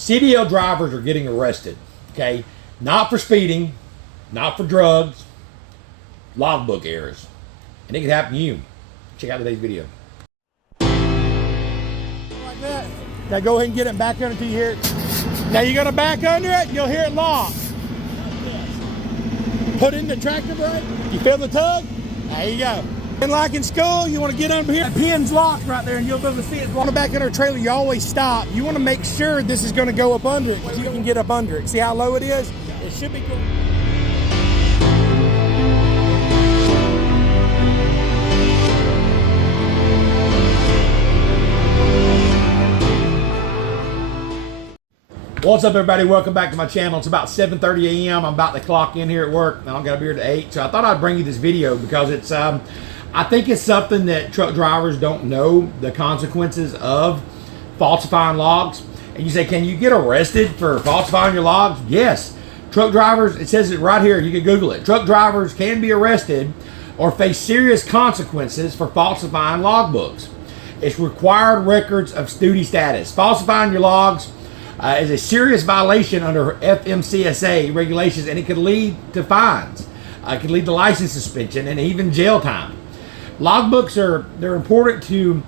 CDL drivers are getting arrested, okay? Not for speeding, not for drugs, logbook errors. And it could happen to you. Check out today's video. Like that. Now go ahead and get it back under until you hear it. Now you're gonna back under it, you'll hear it lock. Put in the tractor brake, you feel the tug? There you go. And like in school, you wanna get under here, the pin's locked right there and you'll be able to see it. On the back under a trailer, you always stop. You wanna make sure this is gonna go up under it, so you can get up under it. See how low it is? It should be cool. What's up, everybody? Welcome back to my channel. It's about 7:30 a.m. I'm about to clock in here at work. I'm gonna be here at 8, so I thought I'd bring you this video because it's I think it's something that truck drivers don't know the consequences of falsifying logs. And you say, can you get arrested for falsifying your logs? Yes. Truck drivers, it says it right here, you can Google it. Truck drivers can be arrested or face serious consequences for falsifying logbooks. It's required records of duty status. Falsifying your logs is a serious violation under FMCSA regulations, and it could lead to fines. It could lead to license suspension and even jail time. Logbooks they're important to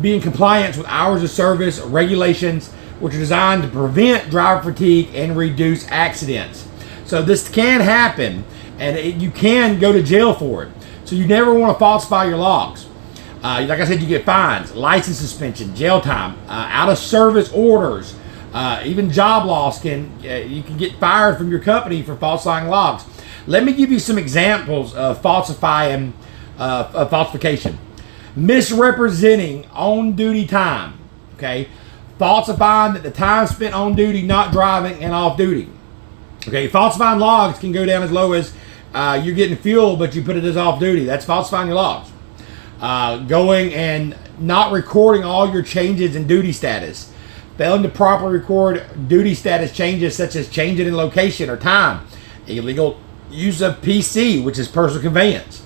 be in compliance with hours of service regulations, which are designed to prevent driver fatigue and reduce accidents. So this can happen, and you can go to jail for it. So you never want to falsify your logs. Like I said, you get fines, license suspension, jail time, out of service orders. Even job loss you can get fired from your company for falsifying logs. Let me give you some examples of falsification. Misrepresenting on-duty time, okay? Falsifying that the time spent on duty, not driving, and off duty. Okay, falsifying logs can go down as low as you're getting fuel, but you put it as off duty. That's falsifying your logs. Going and not recording all your changes in duty status. Failing to properly record duty status changes such as changing in location or time. Illegal use of PC, which is personal conveyance.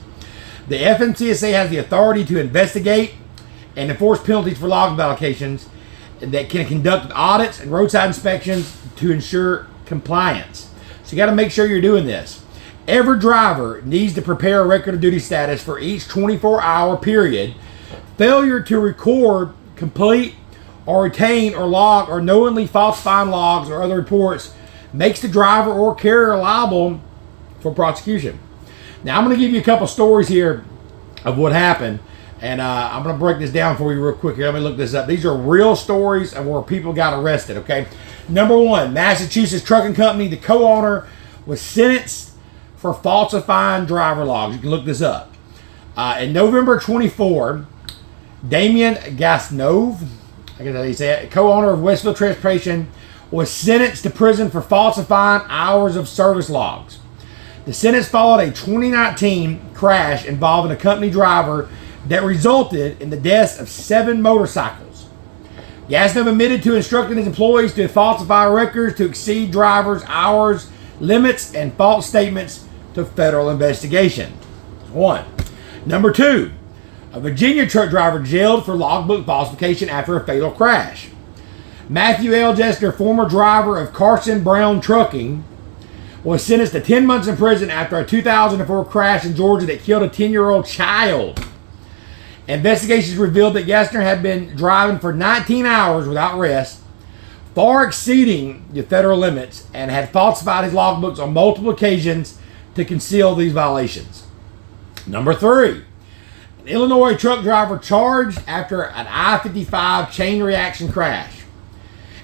The FMCSA has the authority to investigate and enforce penalties for log violations that can conduct audits and roadside inspections to ensure compliance. So you got to make sure you're doing this. Every driver needs to prepare a record of duty status for each 24-hour period. Failure to record, complete, or retain or log or knowingly falsifying logs or other reports makes the driver or carrier liable for prosecution. Now I'm going to give you a couple stories here of what happened, and I'm going to break this down for you real quick here. Let me look this up. These are real stories of where people got arrested, okay? Number one, Massachusetts trucking company, the co-owner was sentenced for falsifying driver logs. You can look this up. In November 24, Damian Gasnove, I guess that's how you say it, co-owner of Westville Transportation, was sentenced to prison for falsifying hours of service logs. The sentence followed a 2019 crash involving a company driver that resulted in the deaths of 7 motorcycles. Gasnove admitted to instructing his employees to falsify records to exceed drivers' hours limits and false statements to federal investigation. One. Number two, a Virginia truck driver jailed for logbook falsification after a fatal crash. Matthew L. Jester, former driver of Carson Brown Trucking, was sentenced to 10 months in prison after a 2004 crash in Georgia that killed a 10-year-old child. Investigations revealed that Gessner had been driving for 19 hours without rest, far exceeding the federal limits, and had falsified his logbooks on multiple occasions to conceal these violations. Number three, an Illinois truck driver charged after an I-55 chain reaction crash.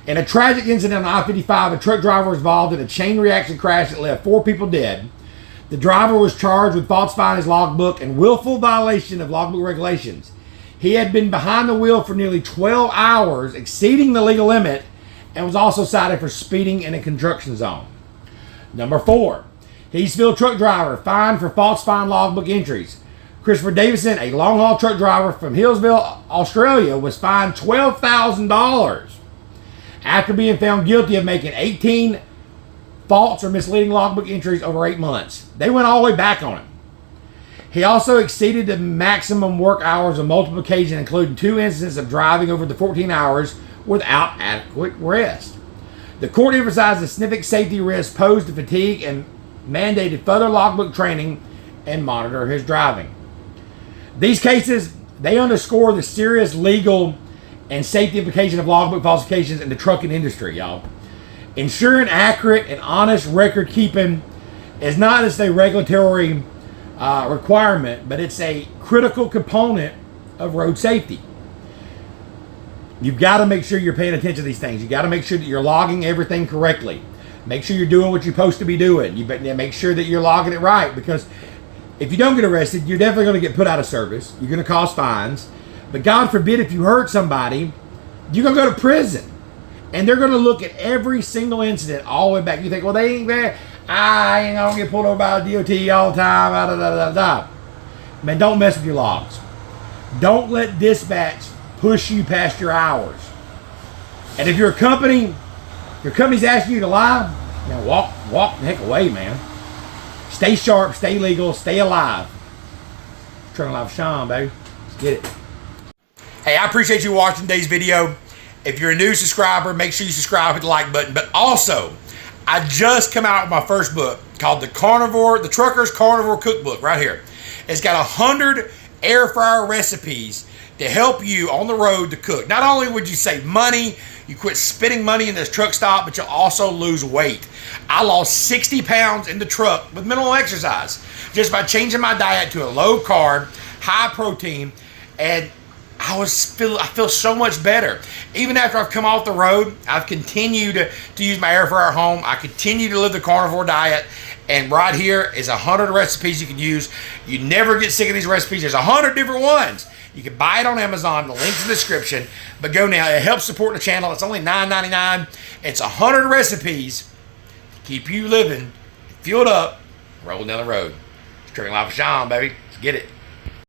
In a tragic incident on I-55, a truck driver was involved in a chain reaction crash that left 4 people dead. The driver was charged with falsifying his logbook and willful violation of logbook regulations. He had been behind the wheel for nearly 12 hours, exceeding the legal limit, and was also cited for speeding in a construction zone. Number 4, Heathsville truck driver fined for falsifying logbook entries. Christopher Davison, a long-haul truck driver from Hillsville, Australia, was fined $12,000 after being found guilty of making 18 false or misleading logbook entries over 8 months. They went all the way back on him. He also exceeded the maximum work hours on multiple occasions, including 2 instances of driving over the 14 hours without adequate rest. The court emphasized the significant safety risks posed to fatigue and mandated further logbook training and monitor his driving. These cases, they underscore the serious legal and safety implication of logbook falsifications in the trucking industry, y'all. Ensuring accurate and honest record keeping is not just a regulatory requirement, but it's a critical component of road safety. You've got to make sure you're paying attention to these things. You've got to make sure that you're logging everything correctly. Make sure you're doing what you're supposed to be doing. You make sure that you're logging it right, because if you don't get arrested, you're definitely going to get put out of service. You're going to cause fines. But God forbid if you hurt somebody, you're going to go to prison. And they're going to look at every single incident all the way back. You think, well, they ain't bad. I ain't going to get pulled over by a DOT all the time. Da, da, da, da. Man, don't mess with your logs. Don't let dispatch push you past your hours. And if you're a company, your company's asking you to lie, man, walk the heck away, man. Stay sharp, stay legal, stay alive. Trucking Live with Sean, baby. Let's get it. Hey, I appreciate you watching today's video. If you're a new subscriber, make sure you subscribe, hit the like button. But also, I just come out with my first book called the Trucker's Carnivore Cookbook right here. It's got 100 air fryer recipes to help you on the road to cook. Not only would you save money, you quit spending money in this truck stop, but you'll also lose weight. I lost 60 pounds in the truck with minimal exercise just by changing my diet to a low carb, high protein, and I feel so much better. Even after I've come off the road, I've continued to use my air fryer at home. I continue to live the carnivore diet. And right here is 100 recipes you can use. You never get sick of these recipes. There's 100 different ones. You can buy it on Amazon. The link's in the description. But go now. It helps support the channel. It's only $9.99. It's 100 recipes to keep you living, fueled up, rolling down the road. It's Trucking Live with Sean, baby. Let's get it.